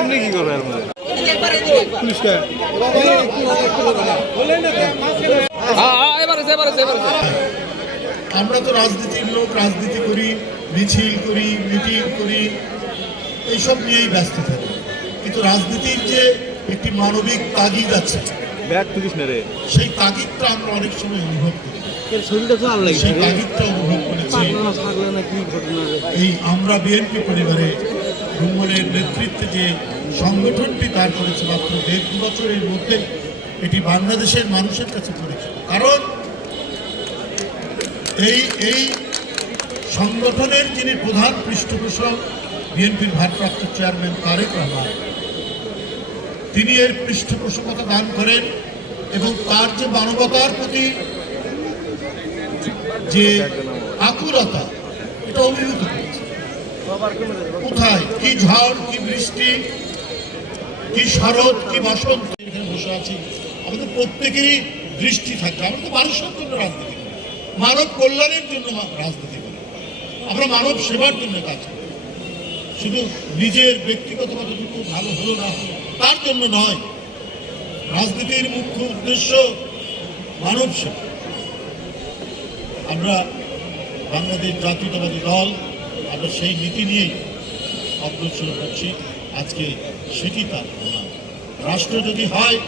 আপনি কি করবেন এর আমরা তো রাজনীতির লোক রাজনীতি করি মিছিল করি মিটিং করি এইসব নিয়েই ব্যস্ত থাকি। কিন্তু রাজনীতির যে একটি মানবিক তাগিদ আছে সেই তাগিদটা আমরা অনেক সময় অনুভব করি। শরীরটা তো আল্লাহ সেই তাগিদটা অনুভব করেছি। এই আমরা বিএনপি পরিবারে রুম্মনের নেতৃত্বে যে সংগঠনটি দাঁড় করেছে মাত্র দেড় দু বছরের মধ্যে, এটি বাংলাদেশের মানুষের কাছে পরিচিত। কারণ এই এই সংগঠনের যিনি প্রধান পৃষ্ঠপোষক, বিএনপির ভারপ্রাপ্ত চেয়ারম্যান তারেক রহমান, তিনি এর পৃষ্ঠপোষকতা দান করেন এবং তার যে মানবতার প্রতি যে আকুলতা, এটা অভিভূত। কোথায়? কি ঝড়, কি বৃষ্টি, কি কি বসন্ত? এখানে বসে আছি। আমাদের প্রত্যেকেরই দৃষ্টি থাকবে। আমরা তো মানুষের জন্য রাজনীতি করি। মানব কল্যাণের জন্য রাজনীতি করি। আমরা মানব সেবার জন্য কাজ করি। শুধু নিজের ভালো হলো না, তার জন্য নয়। রাজনীতির মুখ্য উদ্দেশ্য মানব সেবা। আমরা বাংলাদেশ জাতীয়তাবাদী দল আমরা সেই নীতি নিয়েই অগ্রসর হচ্ছি। আজকে সেটি তার প্রমাণ। রাষ্ট্র যদি হয়,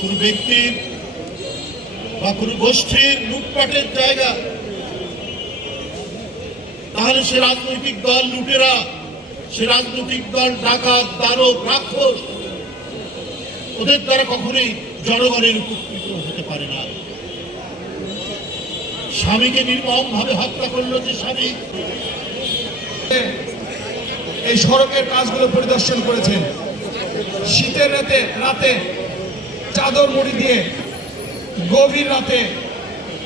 কোনো ব্যক্তির বা কোনো গোষ্ঠীর লুটপাটের জায়গা, তাহলে সে রাজনৈতিক দল লুটেরা, সে রাজনৈতিক দল ডাকাত দানব রাক্ষস, ওদের দ্বারা কখনোই জনগণের উপকৃত হতে পারে না। স্বামীকে নির্মম ভাবে হত্যা করল যে স্বামী এই সড়কের কাজগুলো পরিদর্শন করেছেন। শীতের রাতে রাতে চাদর মুড়ি দিয়ে গভীর রাতে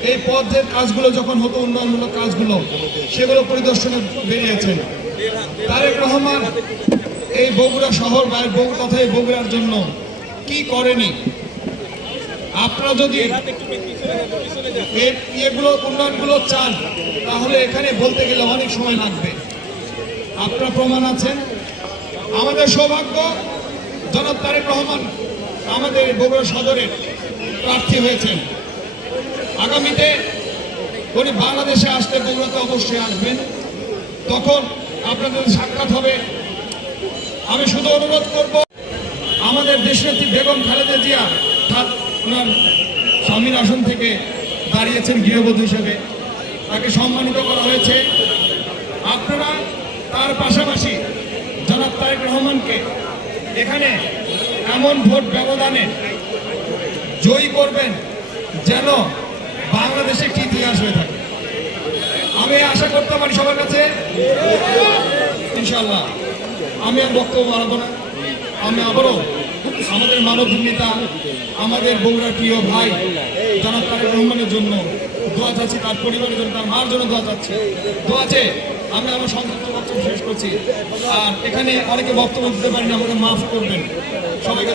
এই পথের কাজগুলো যখন হতো, উন্নয়নমূলক কাজগুলো, সেগুলো পরিদর্শনে বেরিয়েছেন। তারেক রহমান এই বগুড়া শহর বা বগু তথা এই বগুড়ার জন্য কি করেনি? আপনারা যদি এগুলো উন্নয়নগুলো চান, তাহলে এখানে বলতে গেলে অনেক সময় লাগবে। আপনারা প্রমাণ আছেন আমাদের সৌভাগ্য, জনাব তারেক রহমান আমাদের বগুড়া সদরের প্রার্থী হয়েছেন। আগামীতে উনি বাংলাদেশে আসতে বগুড়াতে অবশ্যই আসবেন। তখন আপনাদের সাক্ষাৎ হবে। আমি শুধু অনুরোধ করব, আমাদের দেশনেত্রী বেগম খালেদা জিয়া ওনার স্বামীর আসন থেকে দাঁড়িয়েছেন গৃহবধূ হিসেবে। তাকে সম্মানিত করা হয়েছে। আপনারা তার পাশাপাশি জনাব তারেক রহমানকে এখানে এমন ভোট ব্যবধানে জয়ী করবেন যেন বাংলাদেশে একটি ইতিহাস হয়ে থাকে। আমি আশা করতে পারি সবার কাছে। ইনশাল্লাহ আমি আর বক্তব্য বাড়াবো না। আমি আবারও আমাদের মানব নেতা আমাদের বগুড়ার প্রিয় ভাই জনাব তারেক রহমানের জন্য দোয়া চাচ্ছি, তার পরিবারের জন্য, তার মার জন্য দোয়া চাচ্ছি। দোয়া চেয়ে আমি আমার সংক্ষিপ্ত বক্তব্য শেষ করছি। আর এখানে অনেকে বক্তব্য দিতে পারেন, আমাকে মাফ করবেন। সবাইকে